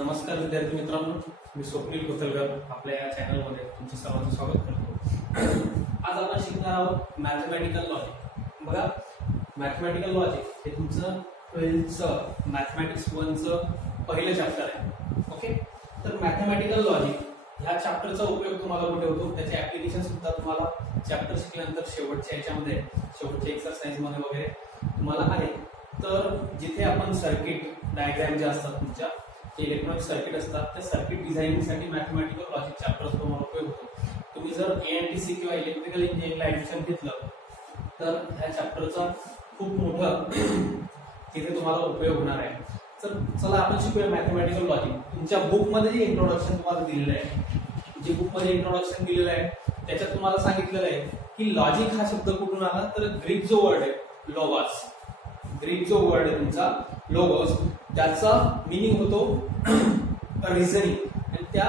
नमस्कार विद्यार्थी मित्रांनो, मी स्वप्नील कोथलकर आपल्या या चॅनलमध्ये तुमचं सर्वांचं स्वागत करतो. आज आपण शिकणार आहोत मॅथमॅटिकल लॉजिक. बघा, मॅथमॅटिकल लॉजिक हे तुमचं 12th मॅथमॅटिक्स 1चं पहिलं चॅप्टर आहे. ओके, तर मॅथमॅटिकल लॉजिक ह्या चॅप्टरचा उपयोग तुम्हाला कुठे होतो, त्याचे ऍप्लिकेशन सुद्धा तुम्हाला चॅप्टर शिकल्यानंतर शेवटच्या याच्यामध्ये शेवटच्या एक्सरसाइज मध्ये वगैरे तुम्हाला आहे. तर जिथे आपण सर्किट डायग्राम जे असतात तुमच्या इलेक्ट्रॉनिक सर्किट असतात त्या सर्किट डिझायनिंगसाठी मॅथमॅटिकल लॉजिक चॅप्टर्स तुम्हाला उपयोग होतो. तुम्ही जर ANTC किंवा इलेक्ट्रिकल इंजिनिअरिंगला ऍडमिशन घेतलं तर ह्या चॅप्टरचा खूप मोठा तिथे तुम्हाला उपयोग होणार आहे. तर चला आपण शिकूया मॅथमॅटिकल लॉजिक. तुमच्या बुकमध्ये जे इंट्रोडक्शन तुम्हाला दिलेलं आहे, जे बुकमध्ये इंट्रोडक्शन दिलेलं आहे त्याच्यात तुम्हाला सांगितलेलं आहे की लॉजिक हा शब्द कुठून आला, तर ग्रीक जो वर्ड आहे लोगोस, ग्रीक जो वर्ड आहे तुमचा लोगोस, त्याचा मिनिंग होतो रिझनिंग, आणि त्या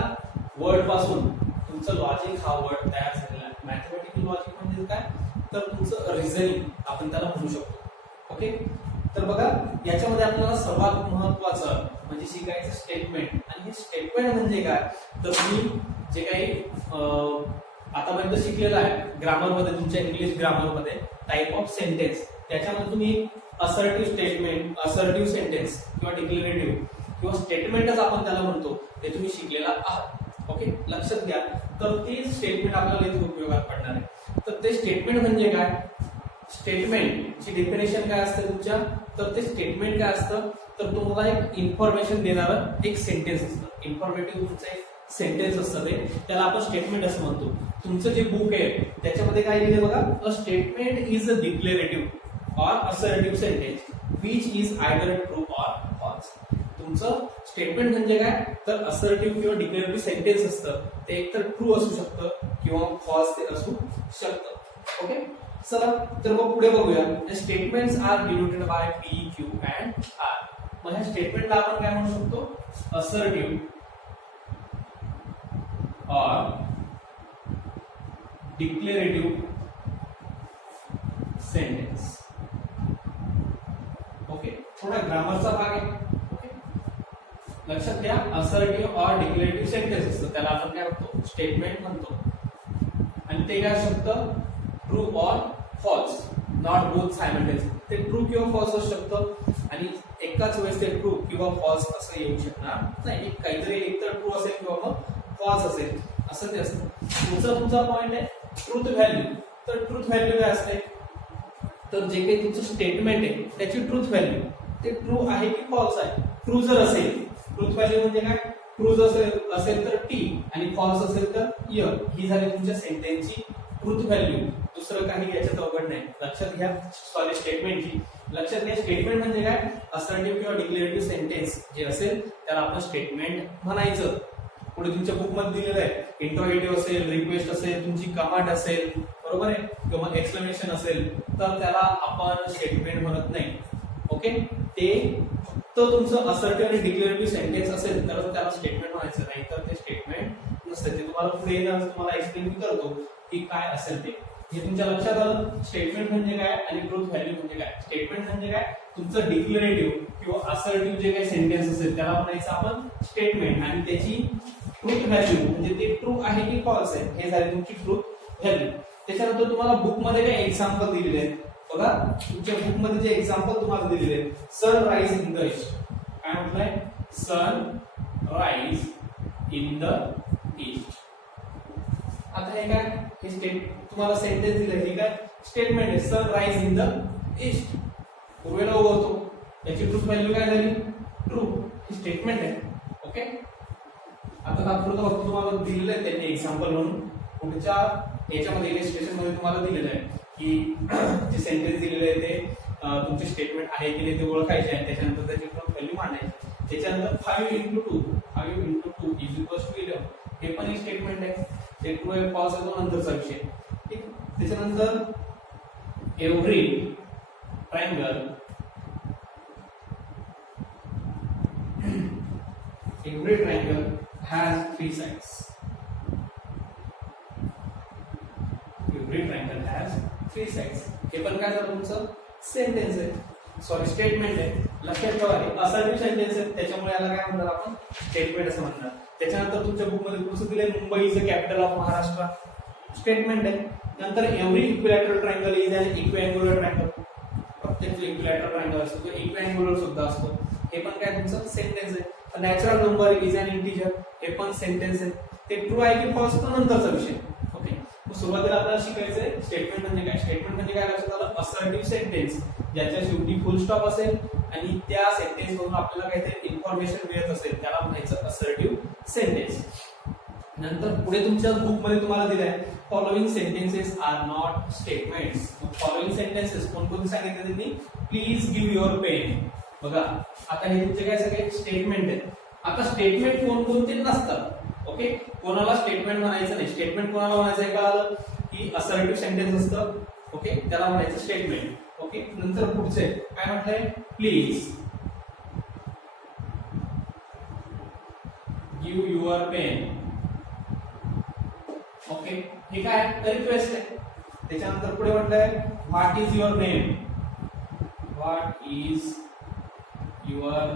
वर्ड पासून तुमचं लॉजिक हा वर्ड तयार झालेला आहे. मॅथमॅटिकल लॉजिक म्हणजे काय, तर तुमचं रिझनिंग आपण त्याला म्हणू शकतो. ओके, तर बघा याच्यामध्ये आपल्याला सर्वात महत्वाचं म्हणजे शिकायचं स्टेटमेंट. आणि हे स्टेटमेंट म्हणजे काय, तर तुम्ही जे काही आतापर्यंत शिकलेलं आहे ग्रामरमध्ये, तुमच्या इंग्लिश ग्रामरमध्ये टाइप ऑफ सेंटेन्स, त्याच्यामध्ये तुम्ही असर्टिव्ह स्टेटमेंट, असर्टिव्ह सेंटेन्स किंवा डिक्लेरेटिव्ह किंवा स्टेटमेंटच आपण त्याला म्हणतो, ते तुम्ही शिकलेला आहात. ओके, लक्षात घ्या. तर ते स्टेटमेंट आपल्याला इथे उपयोगात पडणार आहे. तर ते स्टेटमेंट म्हणजे काय, स्टेटमेंटची डेफिनेशन काय असते तुमच्या, तर ते स्टेटमेंट काय असतं, तर तुम्हाला एक इन्फॉर्मेशन देणारं एक सेंटेन्स असतं. इन्फॉर्मेटिव्ह तुमचं एक सेंटेन्स असतं, ते त्याला आपण स्टेटमेंट असं म्हणतो. तुमचं जे बुक आहे त्याच्यामध्ये काय लिहिलंय बघा, a statement is a declarative or assertive sentence which is either true or false. तुमचं स्टेटमेंट म्हणजे काय, तर असर्टिव्ह किंवा डिक्लेरेटिव्ह सेंटेन्स असतं, ते एकतर ट्रू असू शकतं किंवा फॉल्स ते असू शकतं. ओके, चला तर मग पुढे बघूया. Statements are denoted by P, Q and R. मग ह्या स्टेटमेंटला आपण काय म्हणू शकतो, assertive or declarative sentence. Okay, थोडा ग्रामरचा भाग आहे. ओके, लक्षात घ्या, असर्टिव्ह और डिक्लेरेटिव्ह सेंटेन्स असतं, त्याला आपण काय म्हणतो, स्टेटमेंट म्हणतो. आणि ते काय असू शकतं, ट्रू और फॉल्स, नॉट बोथ सायमल्टेनियस. ते ट्रू किंवा फॉल्स असू शकतं, आणि एकाच वेळेस ते ट्रू किंवा फॉल्स असं येऊ शकणार नाही. काहीतरी एकतर ट्रू असेल किंवा मग फॉल्स असेल, असं ते असतं. तुमचा पॉइंट आहे ट्रूथ व्हॅल्यू. तर ट्रूथ व्हॅल्यू काय असते, तर जे काही तुमचं स्टेटमेंट आहे त्याची ट्रूथ व्हॅल्यू ते ट्रू आहे की फॉल्स आहे. ट्रू जर असेल, ट्रूथ व्हॅल्यू म्हणजे काय, ट्रू जर असेल तर T आणि फॉल्स असेल तर Y. ही झाली तुमच्या सेंटेन्सची ट्रूथ व्हॅल्यू. दुसरं काही याच्यात अवघड नाही. लक्षात घ्या, सॉरी स्टेटमेंटची लक्षात घ्या. स्टेटमेंट म्हणजे काय, असर्टिव्ह किंवा डिक्लेरेटिव्ह सेंटेन्स जे असेल त्याला आपण स्टेटमेंट म्हणायचं. पुढे तुमच्या बुक मध्ये दिलेलं आहे, इंटरोगेटिव्ह असेल, रिक्वेस्ट असेल, तुमची कमांड असेल, बरोबर आहे, किंवा एक्सक्लेमेशन असेल, तर त्याला आपण स्टेटमेंट म्हणत नाही. ओके, ते फक्त तुमचं असर्टिव्ह आणि डिक्लेरेटिव्ह सेंटेन्स असेल तर त्याला स्टेटमेंट म्हणायचं, नाही तर ते स्टेटमेंट नसतं. ते तुम्हाला पुढे येणार, तुम्हाला एक्सप्लेन करतो की काय असेल ते. हे तुमच्या लक्षात आलं, स्टेटमेंट म्हणजे काय आणि ट्रूथ व्हॅल्यू म्हणजे काय. स्टेटमेंट म्हणजे काय, तुमचं डिक्लेरेटिव्ह किंवा असर्टिव्ह जे काही सेंटेन्स असेल त्याला म्हणायचं आपण स्टेटमेंट, आणि त्याची ट्रूथ व्हॅल्यू म्हणजे ते ट्रू आहे की फॉल्स आहे, हे झाले तुमची ट्रूथ व्हॅल्यू. त्याच्यानंतर तुम्हाला बुक मध्ये काही एक्झाम्पल दिलेले आहेत. बघा, तुमच्या बुक मध्ये जे एक्झाम्पल तुम्हाला दिलेले आहेत, सन राईज इन द ईस्ट. काय म्हटलंय, सन राईज इन द ईस्ट. आता हे काय, हे तुम्हाला सेंटेन्स दिले, हे काय स्टेटमेंट आहे, सन राईज इन द ईस्ट, पूर्वेला उगवतो. याची ट्रूथ व्हॅल्यू काय झाली, ट्रू. ही स्टेटमेंट आहे. ओके, आता तात्पुरतं फक्त तुम्हाला दिलेलं आहे त्यांनी एक्झाम्पल म्हणून. पुढच्या याच्यामध्ये इलिस्ट्रेशन मध्ये तुम्हाला दिलेलं आहे की जे सेंटेन्स दिलेले आहे ते तुमचे स्टेटमेंट आहे की नाही ते ओळखायचे आहे. त्याच्यानंतर त्याची ट्रूथ व्हॅल्यू मांडायची. त्याच्यानंतर 5 into 2 is equals to 11, हे पण एक स्टेटमेंट आहे. ते ट्रू आहे फॉल्स आहे तो नंतरचा विषय. ठीक, त्याच्यानंतर every triangle has 3 sides. Every triangle has 3 sides. हे पण काय झालं तुमचं सेंटेन्स आहे, सॉरी स्टेटमेंट आहे. लक्षात ठेवा हे असर्टिव्ह सेंटेन्स आहे, त्याच्यामुळे याला काय म्हणतात आपण स्टेटमेंट असं म्हणतात. त्याच्यानंतर तुमच्या बुक मध्ये पुढचं दिलंय Mumbai is the capital of Maharashtra, statement आहे. नंतर every equilateral triangle is an equiangular triangle, प्रत्येक जो इक्विलॅटरल ट्रायंगल असतो तो इक्विअँग्युलर सुद्धा असतो, हे पण काय तुमचं सेंटेन्स आहे. Natural number is an integer, हे पण सेंटेन्स आहे. ते ट्रू आहे की फॉल्स तो नंतरचा विषय. ओके, मग सुरुवातीला आपल्याला शिकायचंय स्टेटमेंट म्हणजे काय. स्टेटमेंट म्हणजे काय लक्षात आलं, असर्टिव्ह सेंटेन्स ज्याच्या शेवटी फुल स्टॉप असेल आणि त्या सेंटेन्स मधून आपल्याला काहीतरी इन्फॉर्मेशन मिळत असेल त्याला म्हणायचं असर्टिव्ह सेंटेन्स. नंतर पुढे तुमच्या बुक मध्ये तुम्हाला दिलंय following sentences are not statements. Following sentences कोणकोणते सांगितले त्यांनी, प्लीज गिव्ह युअर पेन. बघा आता हे तुमचे काय सगळे स्टेटमेंट आहेत. आता स्टेटमेंट कोणकोणते नसतात. ओके, कोणाला स्टेटमेंट म्हणायचं नाही. स्टेटमेंट कोणाला म्हणायचं आहे कळालं की असर्टिव्ह सेंटेन्स असतं. ओके, त्याला म्हणायचं स्टेटमेंट. ओके, नंतर पुढचे काय म्हटलंय, please give your pen. Okay, हे काय रिक्वेस्ट आहे. त्याच्यानंतर पुढे म्हटलंय what is your name, what is your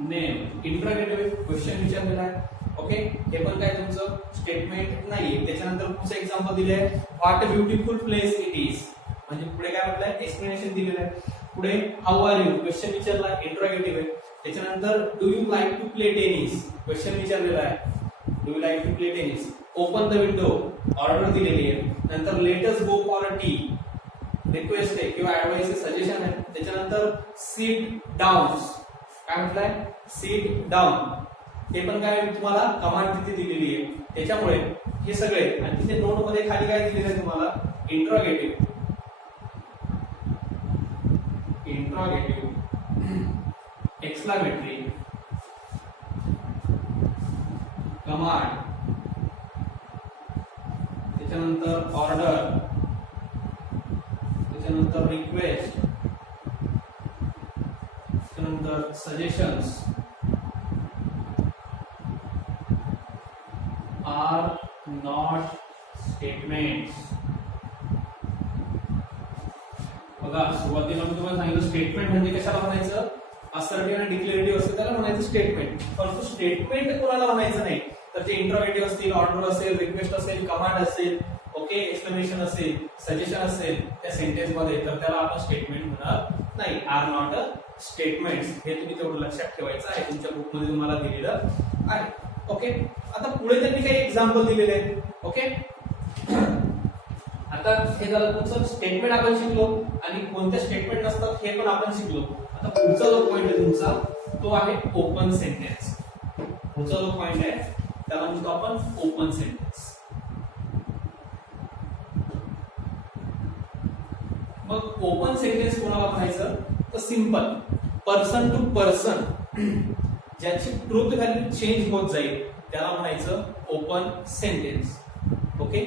name, interrogative question विचारलेला आहे. ओके, हे पण काय तुमचं स्टेटमेंट नाहीये. त्याच्यानंतर पुढचं एक्झाम्पल दिलंय what a beautiful place it is, म्हणजे पुढे काय म्हटलंय एक्सप्लेनेशन दिलेलं आहे. पुढे हाऊ आर यू क्वेश्चन विचारला, इंटरोगेटिव्ह आहे. त्याच्यानंतर do you like to play tennis question विचारलेला आहे, do you like to play tennis. Open the window order दिलेली आहे. नंतर let us go for a tea request आहे किंवा ऍडवाइस आहे, सजेशन आहे. त्याच्यानंतर सिट डाऊन काय म्हटलंय, सिट डाऊन, ते पण काय तुम्हाला कमांड तिथे दिलेली आहे. त्याच्यामुळे हे सगळे आणि तिथे नोट मध्ये खाली काय दिलेलं आहे तुम्हाला, इंट्रोगेटिव्ह, एक्सक्लामेटरी, कमांड, त्याच्यानंतर ऑर्डर, त्याच्यानंतर रिक्वेस्ट, त्याच्यानंतर सजेशन्स आर नॉट स्टेटमेंट्स. बघा सुरुवातीला मी तुम्हाला सांगितलं स्टेटमेंट म्हणजे कशाला म्हणायचं, असर्टिव्ह आणि डिक्लेरेटिव्ह असतं त्याला म्हणायचं स्टेटमेंट. परंतु स्टेटमेंट कोणाला म्हणायचं नाही, तर जे इंट्रोगेटिव्ह असतील, ऑर्डर असेल, रिक्वेस्ट असेल, कमांड असेल, ओके, एक्सप्लेनेशन असेल, सजेशन असेल त्या सेंटेन्स मध्ये, तर त्याला आपण स्टेटमेंट म्हणणार नाही. आर नॉट अ स्टेटमेंट्स, हे तुम्ही तेवढं लक्षात ठेवायचं आहे. तुमच्या बुक मध्ये तुम्हाला दिलेलं आहे. ओके, आता पुढे त्यांनी काही एक्झाम्पल दिलेले आहेत. ओके, आता हे झालं तुमचं स्टेटमेंट आपण शिकलो आणि कोणते स्टेटमेंट नसतात हे पण आपण शिकलो. आता पुढचा जो पॉइंट आहे तुमचा तो आहे ओपन सेंटेन्स. पुढचा जो पॉइंट आहे त्याला म्हणतो आपण ओपन सेंटेन्स. मग ओपन सेंटेन्स कोणाला म्हणायचं, तर सिंपल पर्सन टू पर्सन ज्याची ट्रूथ व्हॅल्यू चेंज होत जाईल त्याला म्हणायचं ओपन सेंटेन्स. ओके,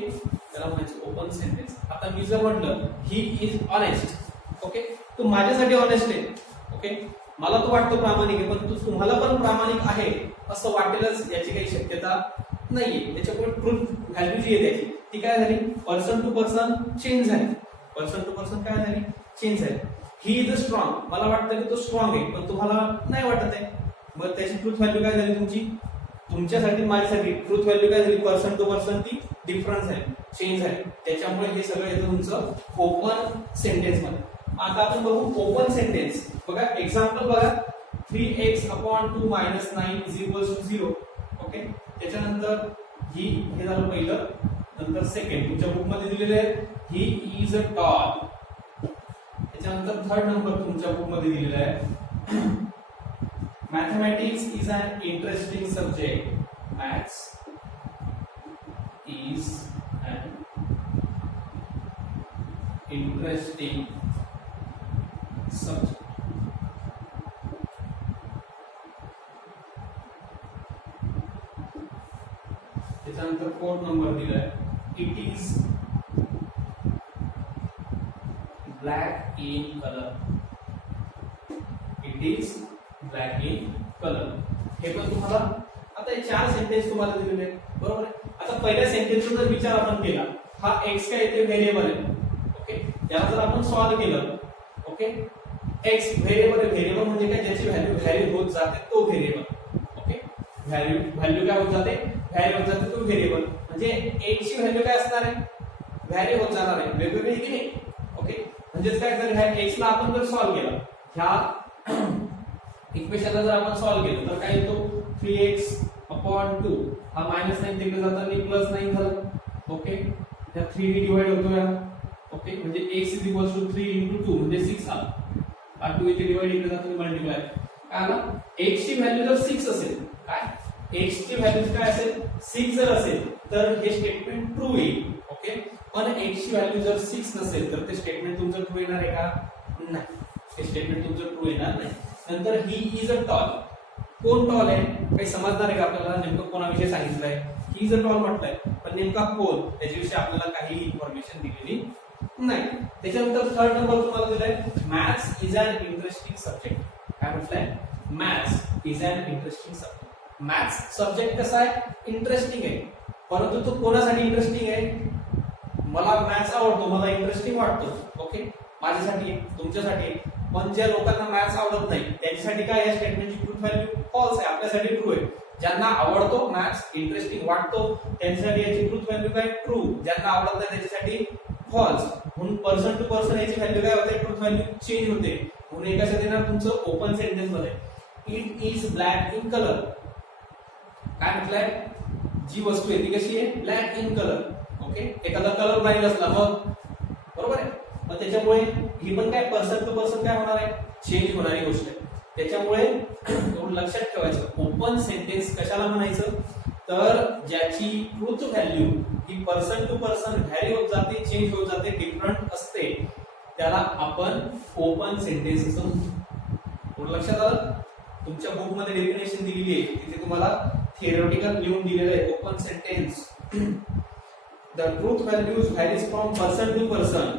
त्याला म्हणायचं ओपन सेंटेन्स. आता मी जर म्हटलं ही इज ऑनेस्ट, ओके, तो माझ्यासाठी ऑनेस्ट आहे. ओके, मला तो वाटतो प्रामाणिक आहे, पण तुम्हाला पण प्रामाणिक आहे असं वाटेलच याची काही शक्यता नाहीये. त्याच्यामुळे ट्रूथ व्हॅल्यू जी आहे त्याची ती काय झाली, पर्सन टू पर्सन चेंज झाली. पर्सन टू पर्सन काय झाली, चेंज झाली. ही इज स्ट्रॉंग, मला वाटतं की तो स्ट्रॉंग आहे पण तुम्हाला नाही वाटत आहे, मग त्याची ट्रूथ व्हॅल्यू काय झाली तुमची, तुमच्यासाठी माझ्यासाठी ट्रूथ व्हॅल्यू काय झाली, पर्सन टू पर्सन ती डिफरन्स झाली, चेंज झाली. त्याच्यामुळे हे सगळं येतं तुमचं ओपन सेंटेन्स मध्ये. आता आपण बघू ओपन सेंटेन्स. बघा एक्झाम्पल बघा, 3x/2 - 9 = 0. ओके, त्याच्यानंतर हे झालं पहिलं. नंतर सेकंड तुमच्या बुक मध्ये दिलेले आहे ही इज अ टॉल. त्याच्यानंतर थर्ड नंबर तुमच्या बुक मध्ये दिलेला आहे mathematics is an interesting subject. Maths is an interesting subject. त्याच्यानंतर फोर्थ नंबर दिलाय it is black in colour. It is black in colour. हे पण तुम्हाला आता हे 4 सेंटेन्स तुम्हाला दिलेले आहेत, बरोबर आहे. आता पहिल्या सेंटेन्सचा जर विचार आपण केला, हा एक्स काय येते व्हेरिएबल आहे. ओके, याला जर आपण सॉल्व्ह केलं, ओके, एक्स व्हेरिएबल आहे. व्हेरिएबल म्हणजे काय, ज्याची व्हॅल्यू व्हॅरी होत जाते तो व्हेरिएबल. ओके, व्हॅल्यू काय होत जाते, व्हॅरी होत जाते तो व्हेरिएबल. म्हणजे एक्स ची व्हॅल्यू काय असणार आहे, व्हॅरी होत जाणार आहे, वेगवेगळी की नाही. ओके, म्हणजेच काय, जर ह्या एक्स ला आपण जर सॉल्व्ह केलं, ह्या इक्वेशनला जर आपण सॉल्व्ह केलं तर काय येतो 3x/2 हा -9 तिकडे जाताना +9 झालं. ओके, त्या 3 ने डिवाइड होतो या. ओके, म्हणजे x 3 × 2 म्हणजे 6 आला. हा 2 इथे डिवाइड इकडे जाताना मल्टिप्लाय. काय आला, x ची व्हॅल्यू जर 6 असेल, काय x ची व्हॅल्यू काय असेल 6 जर असेल तर हे स्टेटमेंट ट्रू येईल. ओके, पण x ची व्हॅल्यू जर 6 नसेल तर ते स्टेटमेंट तुमचं ट्रू येणार आहे का, नाही, हे स्टेटमेंट तुमचं ट्रू येणार नाही. नंतर ही इज अ टॉल. कोण टॉल आहे, काही समजणार आहे का आपल्याला, नेमकं कोणाविषयी सांगितलंय, ही इज अ टॉल म्हटलंय, पण नेमका कोण त्याच्याविषयी आपल्याला काही इन्फॉर्मेशन दिलेली नाही. त्याच्यानंतर थर्ड नंबर तुम्हाला दिलाय, maths is an interesting subject. काय म्हटलंय, maths is an interesting subject. Maths subject कसा आहे, इंटरेस्टिंग आहे, परंतु तो कोणासाठी इंटरेस्टिंग आहे, मला मॅथ्स आवडतो, मला इंटरेस्टिंग वाटतो. ओके, माझ्यासाठी, तुमच्यासाठी. पण ज्या लोकांना मॅथ्स आवडत नाही त्यांच्यासाठी काय, या स्टेटमेंटची ट्रूथ व्हॅल्यू फॉल्स आहे, आपल्यासाठी ट्रू आहे. ज्यांना आवडतो मॅथ्स, इंटरेस्टिंग वाटतो, त्यांच्यासाठी याची ट्रूथ व्हॅल्यू काय, ट्रू. ज्यांना आवडत नाही त्याच्यासाठी फॉल्स. म्हणून पर्सन टू पर्सन याची व्हॅल्यू काय होते, ट्रूथ व्हॅल्यू चेंज होते. म्हणून एक कशात येणार तुमचं ओपन सेंटेन्स मध्ये, it is black in colour. काय म्हटलंय, जी वस्तू आहे ती कशी आहे, ब्लॅक इन कलर. ओके, एखादा कलर नाही असला मग, बरोबर आहे, मग त्याच्यामुळे ही पण काय पर्सन टू पर्सन काय होणार आहे, चेंज होणारी गोष्ट आहे. त्याच्यामुळे लक्षात ठेवायचं, ओपन सेंटेन्स कशाला म्हणायचं, तर ज्याची ट्रूथ व्हॅल्यू ही पर्सन टू पर्सन व्हॅरी होत जाते, चेंज होत जाते, डिफरंट असते, त्याला आपण ओपन सेंटेन्स असं म्हणतो. लक्षात आलं, तुमच्या बुक मध्ये डेफिनेशन दिलेली आहे, तिथे तुम्हाला थिअरॉटिकल लिहून दिलेलं आहे. Open sentence, the truth values varies from person to person.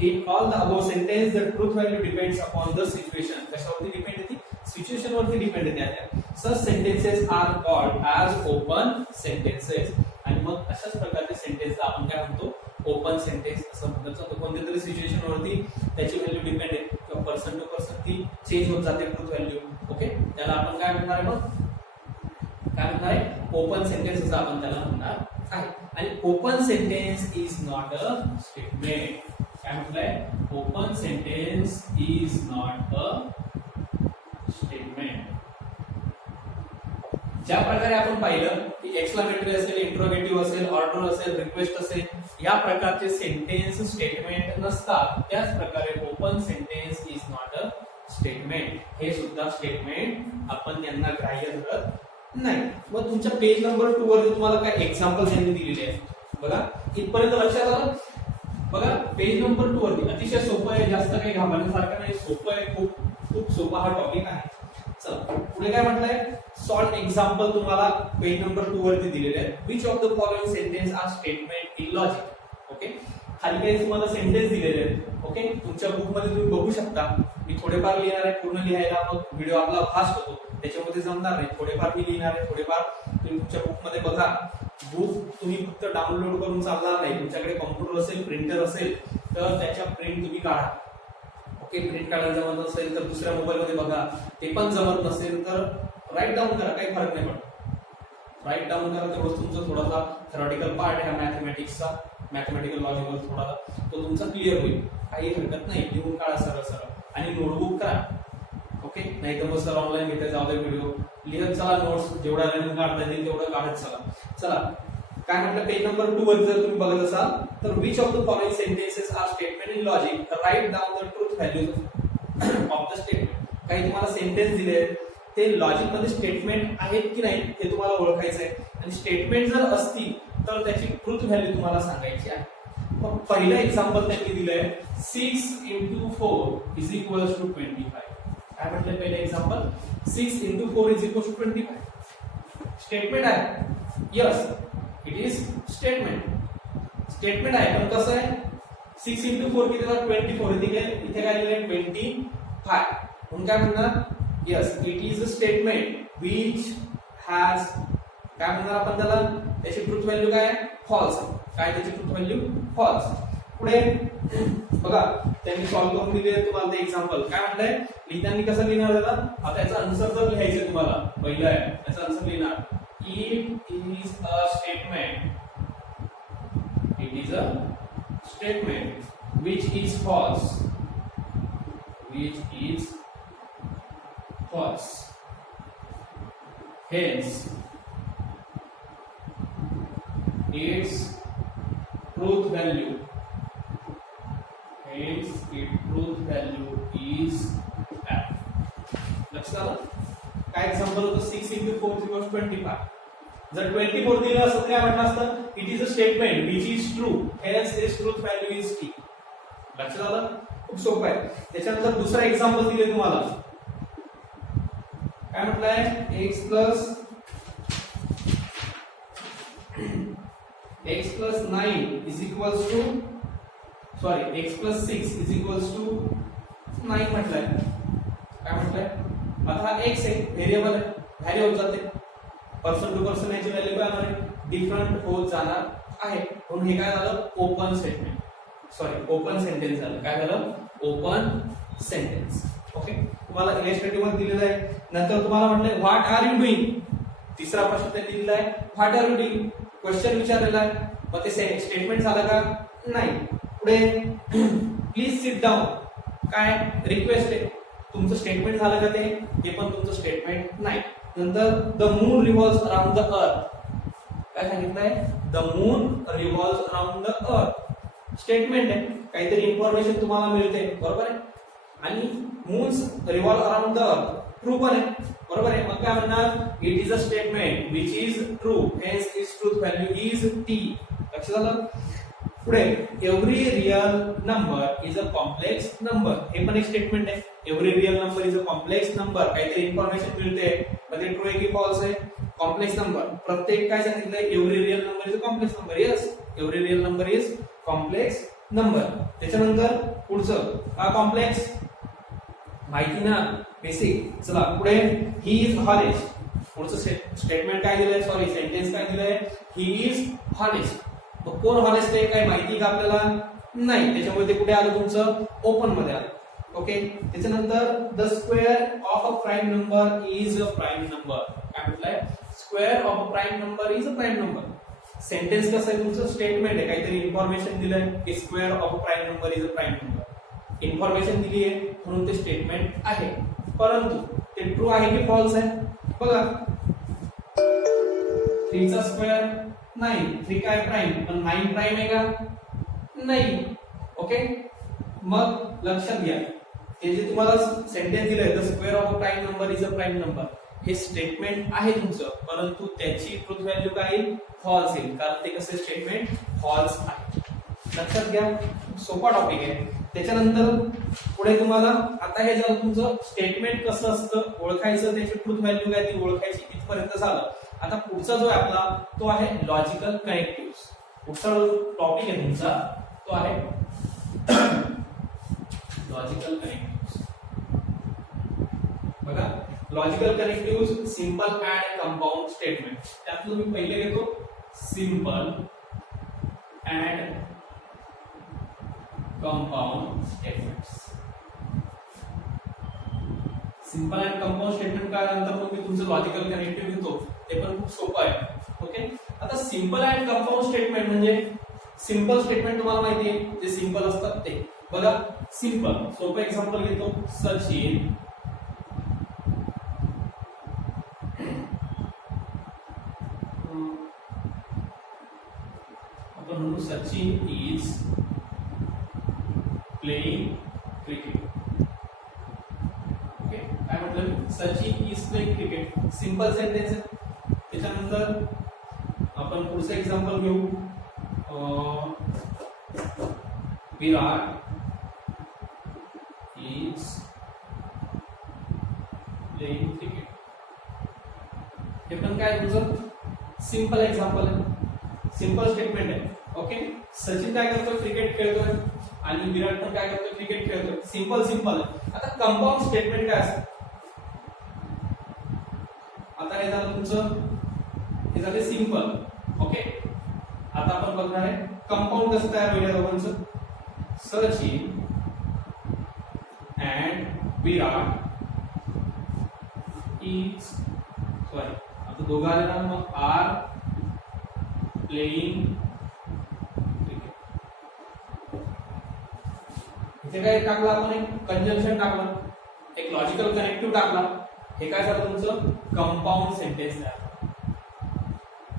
In all the above sentence, the truth value depends upon the situation. कशावरती डिपेंड होती, सिच्युएशन वरती डिपेंड होते. Such sentences are called as open sentences. आणि मग अशाच प्रकारचे सेंटेन्सला आपण काय म्हणतो, ओपन सेंटेन्स असं म्हणतो. कोणत्या तरी सिच्युएशन वरती त्याची व्हॅल्यू डिपेंड आहे किंवा पर्सन टू पर्सन ती चेंज होत जाते ट्रूथ व्हॅल्यू. ओके, त्याला आपण काय म्हणणार आहे, मग काय म्हणणार आहे, ओपन सेंटेन्स असं आपण त्याला म्हणणार आहे. आणि open sentence is not a statement. काय म्हटलंय, open sentence is not a statement. ज्या प्रकारे आपण पाहिलं की एक्सक्लेमेटरी असेल, इंट्रोगेटिव्ह असेल, ऑर्डर असेल, रिक्वेस्ट असेल, या प्रकारचे सेंटेन्स स्टेटमेंट नसतात, त्याच प्रकारे open sentence is not a statement. हे सुद्धा स्टेटमेंट आपण त्यांना ग्राह्य धरत नाही. मग तुमच्या पेज नंबर 2 वरती तुम्हाला काय एक्झाम्पल त्यांनी दिलेले आहे बघा, इथपर्यंत लक्षात आलं. बघा पेज नंबर 2 वरती अतिशय सोपं आहे, जास्त काही घाबरण्यासारखं नाही, सोपं आहे, खूप खूप सोपा हा टॉपिक आहे. चला पुढे काय म्हटलंय, सॉल्व एक्झाम्पल तुम्हाला पेज नंबर 2 वरती दिलेले आहे. Which of the following sentence are statement in logic. Okay, खाली काही तुम्हाला सेंटेन्स दिलेले आहेत. ओके, तुमच्या बुक मध्ये तुम्ही बघू शकता. मी थोडेफार लिहिणार आहे, पूर्ण लिहायला मग व्हिडिओ आपला फास्ट होतो, त्याच्यामध्ये जमणार नाही. थोडेफार मी लिहिणार आहे, थोडेफार तुम्ही तुमच्या बुक मध्ये बघा. बुक तुम्ही फक्त डाउनलोड करून चालणार नाही, तुमच्याकडे कॉम्प्युटर असेल, प्रिंटर असेल तर त्याच्या प्रिंट तुम्ही काढा. ओके, प्रिंट काढायला जमत असेल तर दुसऱ्या मोबाईल मध्ये बघा, ते पण जमत नसेल तर राईट डाऊन करा, काही फरक नाही पडत. राईट डाऊन करा, तेवढंच तुमचा थोडासा थेरॉटिकल पार्ट आहे मॅथमॅटिक्सचा, मॅथमॅटिकल लॉजिकल थोडासा तो तुमचा क्लिअर होईल. काही हरकत नाही, लिहून काढा सरळ सरळ आणि नोटबुक करा. ओके, नाही तर मग सर ऑनलाईन घेता जाऊ दे, व्हिडिओ लिहत चला, नोट्स जेवढा लिहून काढता येईल तेवढं काढत चला. चला काय म्हटलं, पेज नंबर 2 वर जर तुम्ही बघत असाल तर which of the following sentences are statement in logic, write down the truth values of the statement. काही तुम्हाला सेंटेन्स दिले आहेत, ते लॉजिक मध्ये स्टेटमेंट आहेत की नाही हे तुम्हाला ओळखायचं आहे. आणि स्टेटमेंट जर असतील तर त्याची ट्रूथ व्हॅल्यू तुम्हाला सांगायची आहे. मग पहिलं एक्झाम्पल त्यांनी दिलंय, 6 × 4 = 25. काय म्हटलं पहिलं एक्झाम्पल, 6 × 4 = 25. स्टेटमेंट आहे, yes it is statement. Statement आहे, पण कसं आहे, 6 × 4 किती झालं, 24. इथे काय लिहिलंय 25. म्हणून काय म्हणणार, yes it is a statement which has, काय म्हणणार आपण त्याला, त्याची ट्रूथ व्हॅल्यू काय, फॉल्स. काय त्याची ट्रूथ व्हॅल्यू, फॉल्स. पुढे बघा त्यांनी सॉल्व्ह करून दिले तुम्हाला ते एक्झाम्पल. काय म्हणताय लिहिताना कसं लिहिणार दादा? आता याचा आन्सर जर लिहायचं तुम्हाला पहिलं आहे याचा आन्सर लिहिणार. It is a statement, it is a statement which is false, which is false, hence its truth value, hence its truth value is f. लक्षात आलं? काय एक्झाम्पल होतं 6 into 4 equals 25. जर 24 दिलं असतं तर काय म्हटलं असतं? It is a statement which is true, hence its truth value is t. लक्षात आलं? खूप सोपं आहे. त्याच्यानंतर दुसरा एक्झाम्पल दिले तुम्हाला. काय म्हटलंय? x plus 9 is equals to x plus 6 is equals to 9 म्हटलंय. काय म्हटलंय? आता हा x आहे, व्हेरिएबल आहे, व्हॅल्यू होत जाते. पर्सन टू पर्सन याची व्हॅल्यू काय होणार आहे? डिफरंट होत जाणार आहे. म्हणून हे काय झालं? ओपन स्टेटमेंट, ओपन सेंटेन्स झालं. काय झालं? Open sentence. ओके, तुम्हाला इलस्ट्रेटिव्ह मध्ये दिलेलं आहे. नंतर तुम्हाला म्हटलंय व्हॉट आर यू डुईंग. तिसरा प्रश्न त्यांनी दिलेला आहे what are you doing. Question विचारलेला आहे, मग ते स्टेटमेंट झालं का? नाही. पुढे प्लीज सिट डाऊन, काय रिक्वेस्ट आहे. तुमचं स्टेटमेंट झालं का? ते पण तुमचं स्टेटमेंट नाही. नंतर the moon revolves around the earth. काय सांगितलंय? The moon revolves around the earth. Statement आहे, काहीतरी इन्फॉर्मेशन तुम्हाला मिळते, बरोबर आहे. आणि moons revolve around the earth true पण आहे, बरोबर आहे. मग काय म्हणणार? It is a statement which is true, hence its truth value is T. लक्षात आलं? पुढे every real number is a complex number. हे पण एक स्टेटमेंट आहे. Every real number is a complex number. काहीतरी इन्फॉर्मेशन मिळते, मग ते ट्रू आहे की फॉल्स आहे? Complex number. प्रत्येक काय सांगितलंय? Every real number is a complex number. Yes, every real number is complex number. त्याच्यानंतर पुढचं हा कॉम्प्लेक्स माहिती ना, बेसिक. चला पुढे ही इज हॉनेस्ट. पुढचं स्टेटमेंट काय दिलंय? सेंटेन्स काय दिलंय? He is honest. मग कोण हॉनेस्ट आहे काय माहिती का आपल्याला? नाही. त्याच्यामुळे ते कुठे आलं? तुमचं ओपन मध्ये आलं. ओके, त्याच्यानंतर the square of a prime number is a prime number. काय म्हटलंय? Square of a prime number is a prime number. Sentence कसं आहे? तुमचं स्टेटमेंट आहे, काहीतरी इन्फॉर्मेशन दिलंय की square of a prime number is a prime number. Information दिली आहे म्हणून ते स्टेटमेंट आहे. परंतु ते ट्रू आहे की फॉल्स आहे? बघा, 3 चा स्क्वेअर 9. 3 काय प्राइम, पण 9 प्राइम आहे का? नाही. ओके, मग लक्षात घ्या, ते जे तुम्हाला सेंटेन्स दिलंय the square of a prime number is a prime number, हे स्टेटमेंट आहे तुमचं, परंतु त्याची ट्रूथ व्हॅल्यू काय? फॉल्स येईल, कारण ते कसे स्टेटमेंट फॉल्स आहे. लक्षात घ्या, सोपा टॉपिक आहे. त्याच्यानंतर पुढे तुम्हाला आता हे झालं तुमचं स्टेटमेंट कसं असतं ओळखायचं, त्याची ट्रूथ व्हॅल्यू काय ती ओळखायची, इथपर्यंत झालं. आता पुढचा जो आहे आपला तो आहे लॉजिकल कनेक्टिव्स. पुढचा टॉपिक आहे तुमचा तो आहे लॉजिकल कनेक्टिव्स. बघा, logical connectives simple and compound statement. त्यातलं मी पहिले घेतो simple and compound statements. Simple and compound statement काढल्यानंतर मग मी तुमचं लॉजिकल कनेक्टिव्ह घेतो, ते पण खूप सोपं आहे. ओके, आता सिंपल अँड कंपाऊंड स्टेटमेंट म्हणजे सिंपल स्टेटमेंट तुम्हाला माहिती आहे जे सिंपल असतात ते. बघा, सिंपल सोपं एक्झाम्पल घेतो, सचिन आपण म्हणू Sachin is playing cricket. Okay, काय म्हटलं? Sachin is playing cricket. Simple sentence आहे. त्याच्यानंतर आपण पुढचं एक्झाम्पल घेऊ, विराट इज प्लेइंग क्रिकेट. हे पण काय तुमचं सिंपल एक्झाम्पल आहे, सिंपल स्टेटमेंट आहे. ओके, सचिन काय करतोय? क्रिकेट खेळतोय, आणि विराट पण काय करतोय? क्रिकेट खेळतोय. सिंपल सिंपल आहे. आता कंपाऊंड स्टेटमेंट काय असतं? आता हे झालं तुमचं, हे झाले सिंपल. ओके, आता आपण बघणार आहे कंपाऊंड कसं तयार होईल या दोघांचं. Sachin and Virat is sorry आता दोघं आले ना मग आर प्लेइंग क्रिकेट. इथे काय टाकलं आपण एक कंजंक्शन टाकलं एक लॉजिकल कनेक्टिव्ह टाकला. हे काय झालं तुमचं कंपाऊंड सेंटेन्स तयार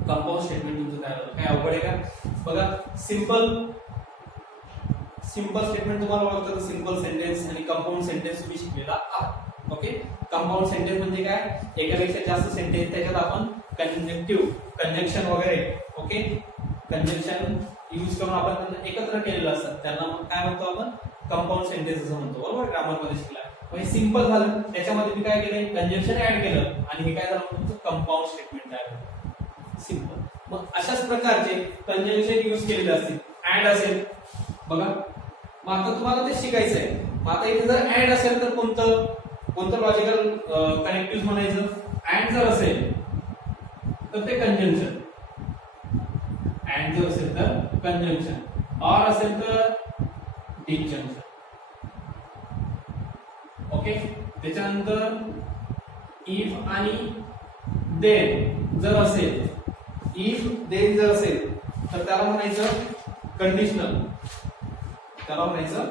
कंपाऊंड स्टेटमेंट तुमचं तयार झालं. काय अवघड आहे का बघा. सिंपल स्टेटमेंट तुम्हाला ओळखतं सिंपल सेंटेन्स आणि कंपाऊंड सेंटेन्स तुम्ही शिकलेला आहात. ओके कंपाऊंड सेंटेन्स म्हणजे काय एकापेक्षा जास्त सेंटेन्स त्याच्यात आपण कंजंक्शन वगैरे ओके कंजंक्शन यूज करून आपण त्यांना एकत्र केलेलं असतात त्यांना मग काय म्हणतो आपण कंपाऊंड सेंटेन्स असं म्हणतो. बरोबर ग्रामर मध्ये शिकला म्हणजे सिंपल झालं. त्याच्यामध्ये मी काय केलं कंजंक्शन ऍड केलं आणि हे काय झालं तुमचं कंपाऊंड स्टेटमेंट तयार झालं. सिंपल. मग अशाच प्रकारचे कंजंक्शन यूज केलेले असतील. ऍड असेल बघा मग आता तुम्हाला ते शिकायचं आहे. मग आता इथे जर ऍड असेल तर कोणतं लॉजिकल कनेक्टिव्ह म्हणायचं. ऍड जर असेल तर ते कंजंक्शन. ऍड जर असेल तर कंजंक्शन. ऑर असेल तर डिस्जंक्शन. ओके त्याच्यानंतर इफ आणि देन जर असेल इफ देन जर असेल तर त्याला म्हणायचं कंडिशनल. त्याला म्हणायचं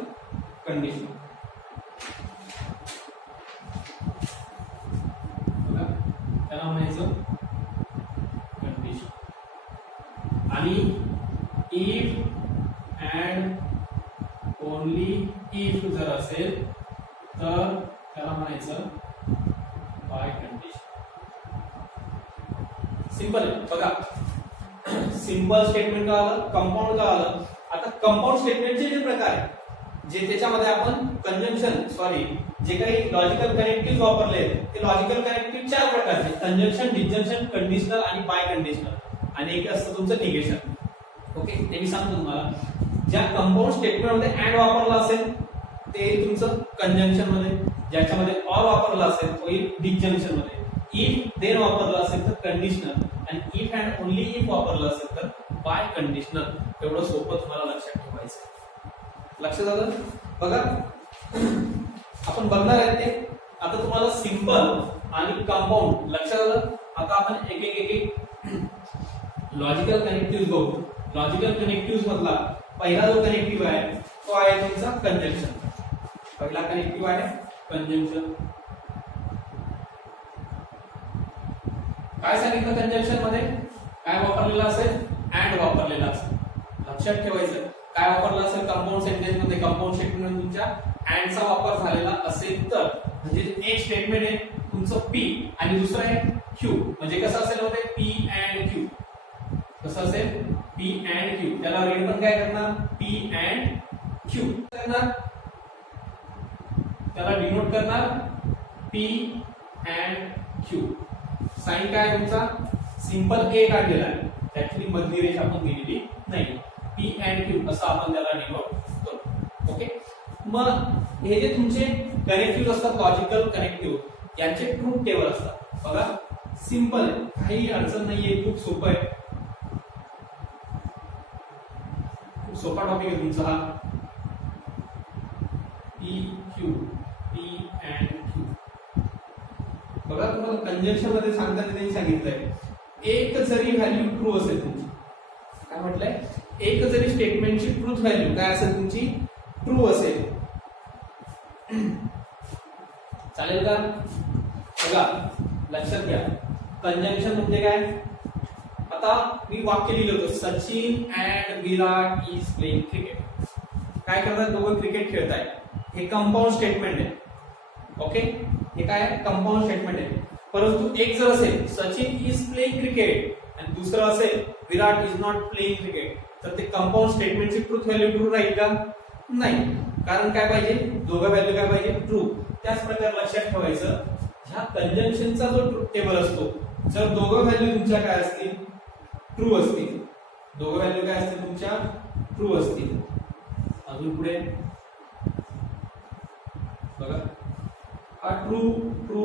कंडिशनल. त्याला म्हणायचं कंडिशन. आणि इफ अँड ओनली इफ जर असेल तर त्याला म्हणायचं बाय कंडिशन. सिंपल बघा. सिंपल स्टेटमेंट का आलं कंपाऊंड का आलं. आता कंपाऊंड स्टेटमेंटचे जे प्रकार आहेत जे त्याच्यामध्ये आपण कंजंक्शन सॉरी जे काही लॉजिकल कनेक्टिव्ह वापरले ते लॉजिकल कनेक्टिव्ह चार प्रकारचे कंजंक्शन डिस्जंक्शन कंडिशनल आणि बाय कंडिशनल आणि एक असतं तुमचं निगेशन. ओके ते मी सांगतो तुम्हाला. ज्या कंपाऊंड स्टेटमेंट मध्ये ऍड वापरला असेल ते तुमचं कंजंक्शन मध्ये ज्याच्यामध्ये ऑर वापरला असेल तो डिस्जंक्शन मध्ये. इफ देन वापरला असेल तर कंडिशनल आणि इफ अँड ओनली इफ वापरला असेल तर बाय कंडिशनल. एवढं सोपं तुम्हाला लक्षात ठेवायचं. लक्षात आलं बघा. आपण बघणार आहे ते आता तुम्हाला सिंपल आणि कंपाऊंड लक्षात आलं. आता आपण एक एक लॉजिकल कनेक्टिव्ह बघू. लॉजिकल कनेक्टिव्ह मधला पहिला जो कनेक्टिव्ह आहे तो आहे तुमचा कंजंक्शन. पहिला कनेक्टिव्ह आहे कंजंक्शन. काय सांगितलं कंजंक्शन मध्ये काय वापरलेलं असेल अँड वापरलेला असेल. लक्षात ठेवायचं काय वापरलं असेल कंपाऊंड सेंटेन्स मध्ये कंपाऊंड स्टेटमेंट मध्ये तुमच्या अँडचा वापर झालेला असेल तर म्हणजे एक स्टेटमेंट आहे तुमचं पी आणि दुसरं आहे क्यू. म्हणजे कसं असेल होते पी अँड क्यू. कसं असेल पी अँड क्यू. त्याला रीड पण काय करणार पी अँड क्यू करणार. त्याला डिनोट करणार पी अँड क्यू. साइन काय तुमचा सिंपल ए काढलेला आहे त्याची मधली रेष आपण दिलेली नाही. पी अँड क्यू असं आपण त्याला डिनोट करू. ओके मग हे जे तुमचे कनेक्टिव्ह असतात लॉजिकल कनेक्टिव्ह यांचे ट्रूथ टेबल असतात. बघा सिंपल आहे काही अडचण नाहीये खूप सोपं आहे. खूप सोपा टॉपिक आहे तुमचा हा. P Q P and Q. बघा तुम्हाला कंजंक्शन मध्ये सांगताना त्यांनी सांगितलंय एक जरी व्हॅल्यू ट्रू असेल तुमची काय म्हटलंय एक जरी स्टेटमेंटची ट्रूथ व्हॅल्यू काय असेल तुमची ट्रू असेल चालेल का. बघा लक्षात घ्या कंजंक्शन म्हणजे काय. आता मी वाक्य लिहिलं होतं Sachin and Virat is playing cricket. काय करतात दोघं क्रिकेट खेळताय. हे कंपाऊंड स्टेटमेंट आहे. ओके हे काय कंपाऊंड स्टेटमेंट आहे. परंतु एक जर असेल सचिन इज प्लेइंग क्रिकेट आणि दुसरं असेल विराट इज नॉट प्लेइंग क्रिकेट तर ते कंपाऊंड स्टेटमेंटची ट्रूथ व्हॅल्यू ट्रू राहील का नाही. कारण काय पाहिजे दोघं व्हॅल्यू काय पाहिजे ट्रू. त्याच प्रकारे लक्षात ठेवायचं ह्या कंजंक्शनचा जो ट्रूथ टेबल असतो जर दोघं व्हॅल्यू तुमच्या काय असतील ट्रू असतील. दोघं व्हॅल्यू काय असतील तुमच्या ट्रू असतील. अजून पुढे बघा हा true true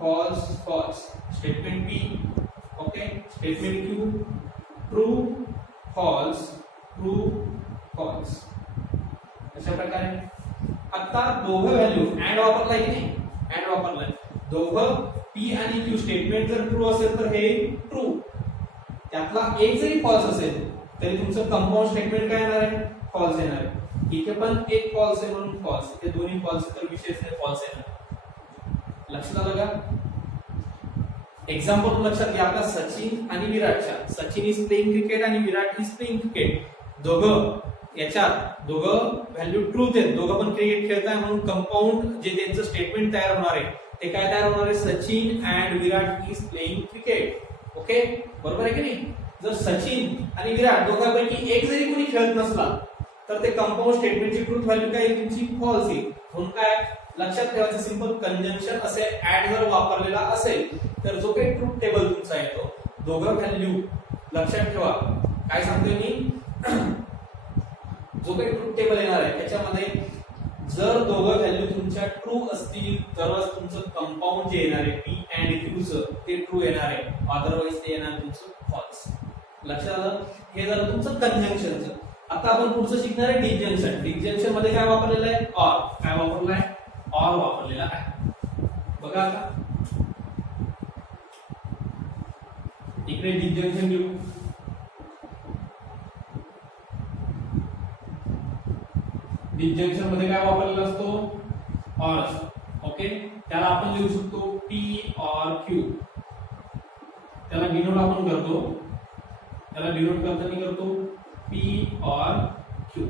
false false. Statement B okay statement Q true false true false. अशा आता दोघं व्हॅल्यू ऍड वापरलाय की नाही, ऍड वापरलाय, दोघं पी आणि क्यू स्टेटमेंट जर ट्रू असेल तर हे ट्रू, त्यातला एक जरी फॉल्स असेल तरी तुमचं कंपाऊंड स्टेटमेंट काय येणार आहे, फॉल्स येणार आहे. इथे पण एक फॉल्स आहे म्हणून फॉल्स, इथे दोन्ही फॉल्स आहे तर विशेष नाही, फॉल्स येणार. लक्षात आलं का? एक्झाम्पल लक्षात घ्या, आपला सचिन आणि विराटच्या, सचिन इज प्लेइंग क्रिकेट आणि विराट इज प्लेइंग क्रिकेट, दोघं याच्यात दोघं व्हॅल्यू ट्रूथ आहेत, दोघं पण क्रिकेट खेळताय म्हणून कंपाऊंड जे त्यांचं स्टेटमेंट तयार होणार आहे ते काय तयार होणार आहे, Sachin and Virat is playing cricket. Okay, बरोबर आहे की नाही? जर सचिन आणि विराट दोघांपैकी एक जरी कोणी खेळत नसला तर ते कंपाऊंड स्टेटमेंटची ट्रूथ व्हॅल्यू काय येईल, तुमची फॉल्स येईल. म्हणून काय लक्षात ठेवायचं, सिंपल कंजंक्शन असे ऍड जर वापरलेला असेल तर जो काही ट्रूथ टेबल तुमचा येतो, दोघं व्हॅल्यू लक्षात ठेवा, काय सांगतोय मी, जो काही ट्रूथ टेबल येणार आहे त्याच्यामध्ये जर दोघं व्हॅल्यू तुमच्या ट्रू असतील तरच तुमचं कंपाऊंड जे येणार आहे पी अँड क्यू चं ते ट्रू येणार आहे, अदरवाइज ते येणार तुमचं फॉल्स. लक्षात आलं? हे झालं तुमचं कंजंक्शनचं. आता आपण पुढचं शिकणार आहे डिसजंक्शन. डिसजंक्शन मध्ये काय वापरलेलं आहे, ऑर. काय वापरलं आहे, ऑर वापरलेला आहे. बघा आता इकडे डिसजंक्शन घेऊ, डिसजंक्शन मध्ये काय वापरलेला असतो, ऑर असतो. ओके, त्याला आपण लिहू शकतो पी ऑर क्यू, त्याला डिनोट आपण करतो, त्याला डिनोट करताना करतो पी ऑर क्यू.